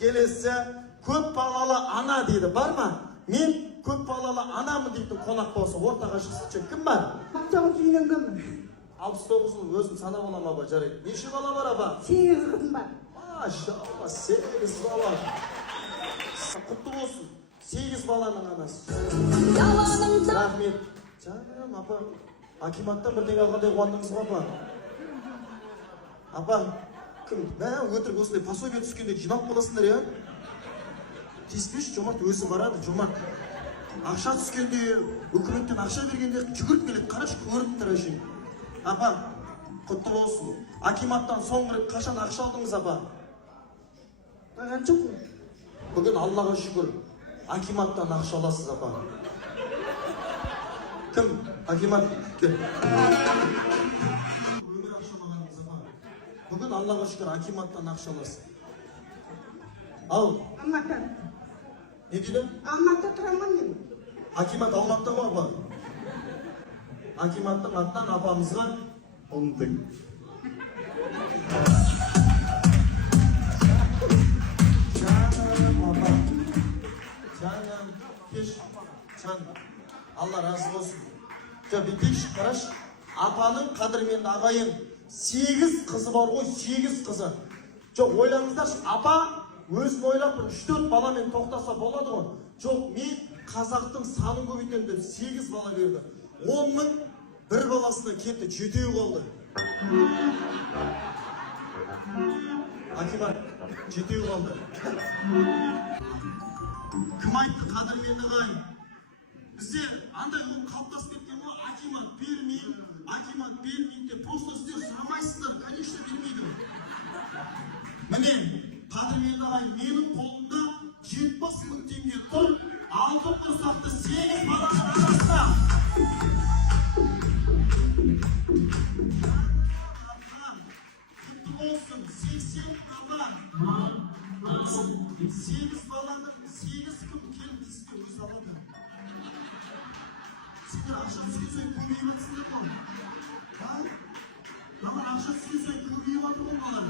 келесі көп балалы ана дейді. Бар ма? Мен көп балалы анамын дейді қонақ болса, ортаға шықсын. Кім бар? 69 үйленгенмін. 69-ның өзім санап аламын аба, жарайды. Неше бала бар аба? 8 қызым бар. Машалла, 8 бала. Құтты болсын. 8 баланың анасы. Рахмет. Жаным, апа, акиматтан бірдеңе алғандай қуандыңыз ба, апа? Апа, кім? Өтірік осындай пособие түскенде жинап боласыңдар, я? Тиіспеш, Жомарт өзі барады, Жомарт. Ақша түскенде, үкіметтен ақша бергенде жүгіріп келеді, қараш көріп тұр әшейін. Апа, құтты болсын. Акиматтан соңғы рет қашан ақша алдыңыз, апа? Алған жоқпын. Бүгін Аллаға шүкір, акиматтан ақша аласыз, апа. Кім? Акимат? Кел. Өмір ақша алғаныңыз, апа. Бүгін Аллаға шүкір, акиматтан ақша аласыз. Ал. Алматы. Не дейді? Алматы тұрамын мен. Акимат Алматыда ғой, апа. Акиматтың аттан апамызға ұмдың. Жаным, апа. Жаным, кеш. Жаным. Алла разы болсын. Жоқ, бетекші, қараш. Апаның қадірменді ағайын 8 қызы бар ғой, 8 қызы. Жоқ, ойлаңыздаршы, апа өзін ойлап бір 3-4 баламен тоқтаса болады ғой. Жоқ, мен қазақтың санын көбейтемін деп 8 бала берді. 10-ның бір баласына кетті, 7 қалды. Акимат, 7 қалды. Кім айтты қадірменді ағайын? Бізде андай ол қалыптасып кеткен ғой, акимат бермейді деп просто сіздер сұрамайсыздар, конечно бермейді. Міне, қадірменді ағайын, менің қолымда 70 мың теңге тұр, алтын құрсақты 8 баланың анасына. Құтты болсын, 80 бала. 8 баланың 8 күн келіп тиіске өз алады. Сендер ақша түскен соң көбейіп атсыңдар ғой. Маған ақша түскен соң көбейіп атыр ғой балам.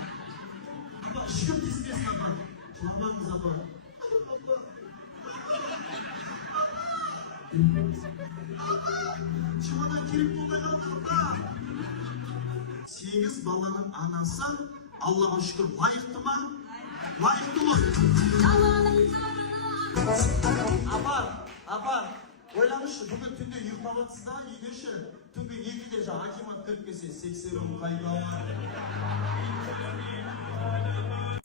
Ешкім тиіспесін, апа. Жыламаңыз, апа. Чемодан керек болмай қалды, апа. 8 баланың анасы Аллаға шүкір лайықты ма? Лайықты ғой. Апа, ойлаңызшы, бүгін түнде ұйықтап жатсыз да, үйдеші. Түнгі 2-де акимат кіріп келсе, 80 қайда бар.